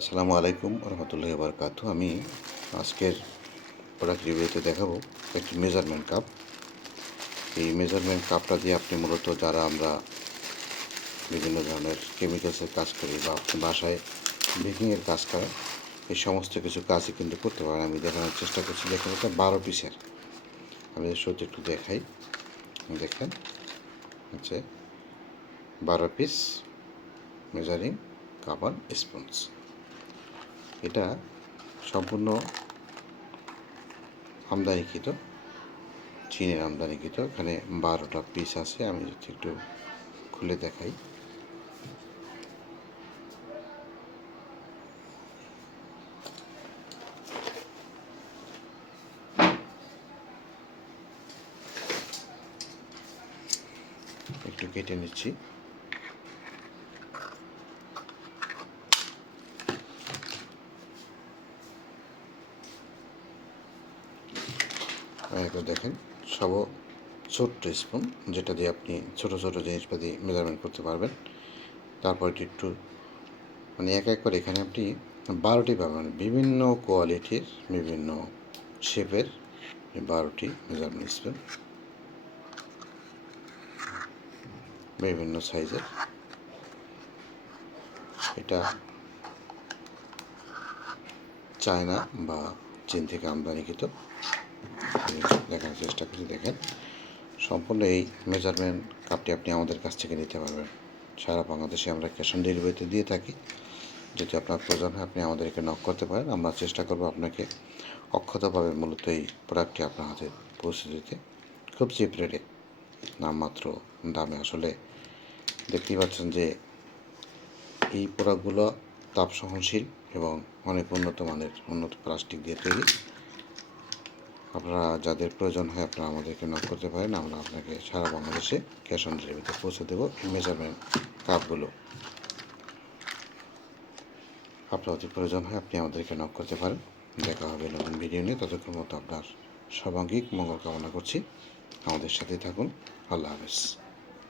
আসসালামু আলাইকুম রহমতুল্লাহি বারকাতু। আমি আজকের প্রোডাক্ট রিভিউতে দেখাবো একটি মেজারমেন্ট কাপ। এই মেজারমেন্ট কাপটা দিয়ে আপনি মূলত যারা আমরা বিভিন্ন ধরনের কেমিক্যালসের কাজ করি বা বাসায় বেকিংয়ের কাজ করে এই সমস্ত কিছু কাজই কিন্তু করতে পারেন। আমি দেখানোর চেষ্টা করছি। দেখেন এটা 12 পিসের। আমি শুরুতে একটু দেখাই। দেখেন হচ্ছে 12 পিস মেজারিং কাপ আর স্পুনস। এটা সম্পূর্ণ আমদানিকৃত, চীনের আমদানিকৃত। এখানে 12টা পিস আছে। আমি যদি একটু খুলে দেখাই, একটু কেটে নিচ্ছি। একটু দেখেন, সব ছোট্ট স্পুন, যেটা দিয়ে আপনি ছোট ছোট জিনিসপাতি মেজারমেন্ট করতে পারবেন। তারপর একটু এক এক করে এখানে আপনি 12টি পাবেন, বিভিন্ন কোয়ালিটির বিভিন্ন শেপের 12টি মেজারমেন্ট স্পুন, বিভিন্ন সাইজের। এটা চায়না বা চীন থেকে আমদানিকৃত। দেখার চেষ্টা করি। দেখেন, সম্পূর্ণ এই মেজারমেন্ট কাপটি আপনি আমাদের কাছ থেকে নিতে পারবেন। সারা বাংলাদেশে আমরা ক্যাশ অন ডেলিভারিতে দিয়ে থাকি। যদি আপনার প্রয়োজন হয় আপনি আমাদেরকে নক করতে পারেন। আমরা চেষ্টা করব আপনাকে অক্ষতভাবে মূলত এই প্রোডাক্টটি আপনার হাতে পৌঁছে দিতে, খুব চিপ রেটে, নামমাত্র দামে। আসলে দেখতেই পাচ্ছেন যে এই প্রোডাক্টগুলো তাপ সহনশীল এবং অনেক উন্নত প্লাস্টিক দিয়ে তৈরি। আপনারা যাদের প্রয়োজন হয় আপনারা আমাদেরকে নক করতে পারেন। আমরা আপনাকে সারা বাংলাদেশে ক্যাশ অন ডেলিভারিতে পৌঁছে দেবো মেজারমেন্ট কাপগুলো। আপনার যদি প্রয়োজন হয় আপনি আমাদেরকে নক করতে পারেন। দেখা হবে নতুন ভিডিও নিয়ে। ততক্ষণ মতো আপনার সর্বাঙ্গিক মঙ্গল কামনা করছি। আমাদের সাথেই থাকুন। আল্লাহ হাফেজ।